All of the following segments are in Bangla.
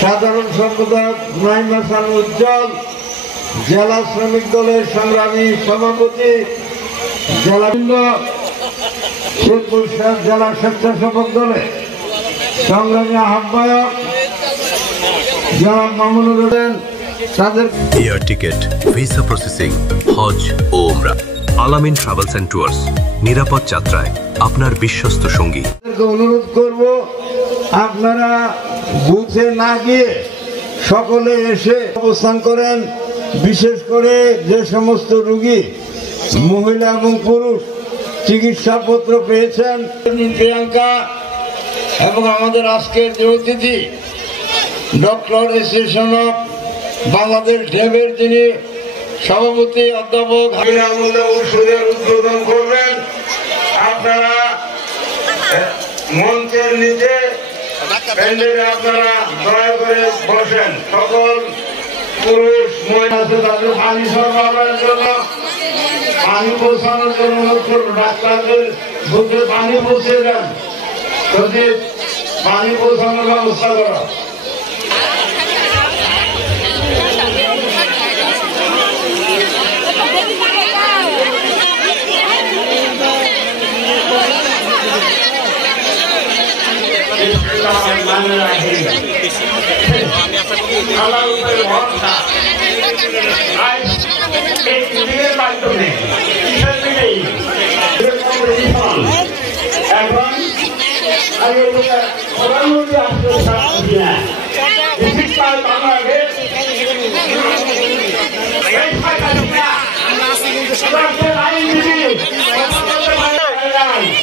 সাধারণ সম্পাদক নাইম হাসান উজ্জ্বল, জেলা শ্রমিক দলের সংগ্রামী সভাপতি, জেলাবৃন্দ, শিবপুর জেলা স্বেচ্ছাসেবক দলের সংগ্রামী আহ্বায়ক জনাব মামুনুর হোসেন, তাদের এয়ার টিকেট, ভিসা প্রসেসিং, হজ ও উমরা। আলামিন ট্রাভেলস এন্ড ট্যুরস, নিরাপদ যাত্রায় আপনার বিশ্বস্ত সঙ্গী। অনুরোধ করব আপনারা বুথে না গিয়ে সকলে এসে অবস্থান করেন। বিশেষ করে যে সমস্ত রোগী মহিলা এবং পুরুষ চিকিৎসাপত্র পেয়েছেন, প্রিয়াঙ্কা এবং আমাদের আজকের যে অতিথি ডক্টর অ্যাসোসিয়েশন অফ বাংলাদেশ ডেবের যিনি সভাপতি অধ্যাপক ওষুধের উদ্বোধন করবেন। আপনারা মঞ্চের নিচে আপনারা দয়া করে বসেন। সকল পুরুষ মহিলা আছে তাদের পানি সরবরাহের জন্য, পানি পৌঁছানোর জন্য অনুরোধ করবো। ডাক্তারদের বুঝে পানি পৌঁছে দেন, যদি পানি পৌঁছানোর ব্যবস্থা করা।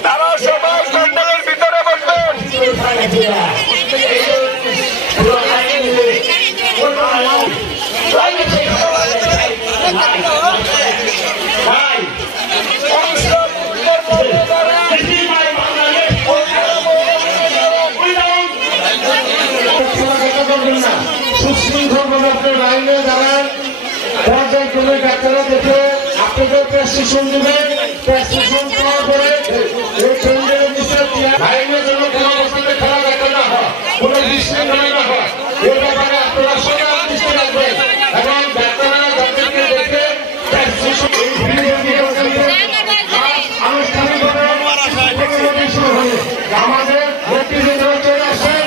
তারা সবাই মন্ডলের ভিতরে বসবেন। সুশৃঙ্খলভাবে আপনার লাইনে দাঁড়ান। পর্যায় ক্রমে ডাক্তাররা দেখে আপনাদের প্রেসক্রিপশন দেবেন। প্রেসক্রিপশন পাওয়ার পরে এই কেন্দ্রের লাইনের জন্য কোনো অবস্থাতে খেলা দেখা না হয়, কোনো বিশৃঙ্খলা না হয়, এ ব্যাপারে আপনারা সজাগ দৃষ্টি রাখবেন এবং ডাক্তাররা যাদেরকে দেখে প্রেসক্রিপশন আনুষ্ঠানিকভাবে আমাদের নেতৃবৃন্দরা চলে আসেন।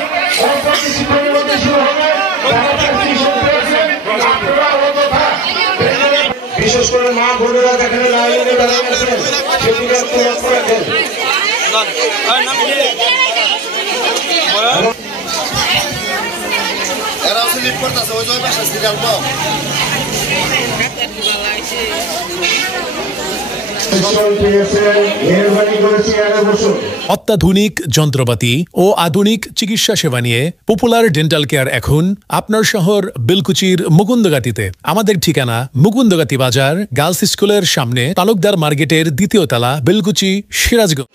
অল্প কিছুক্ষণের মধ্যে শুরু হবে। বিশেষ করে মা বোনেরা যেখানে লাইনে দাঁড়িয়ে আছেন সেদিকে একটু লক্ষ্য রাখেন। অত্যাধুনিক যন্ত্রপাতি ও আধুনিক চিকিৎসা সেবা নিয়ে পপুলার ডেন্টাল কেয়ার এখন আপনার শহর বেলকুচির মুকুন্দগাতিতে। আমাদের ঠিকানা মুকুন্দগাতি বাজার, গার্লস স্কুলের সামনে, তালুকদার মার্কেটের দ্বিতীয় তলা, বেলকুচি, সিরাজগঞ্জ।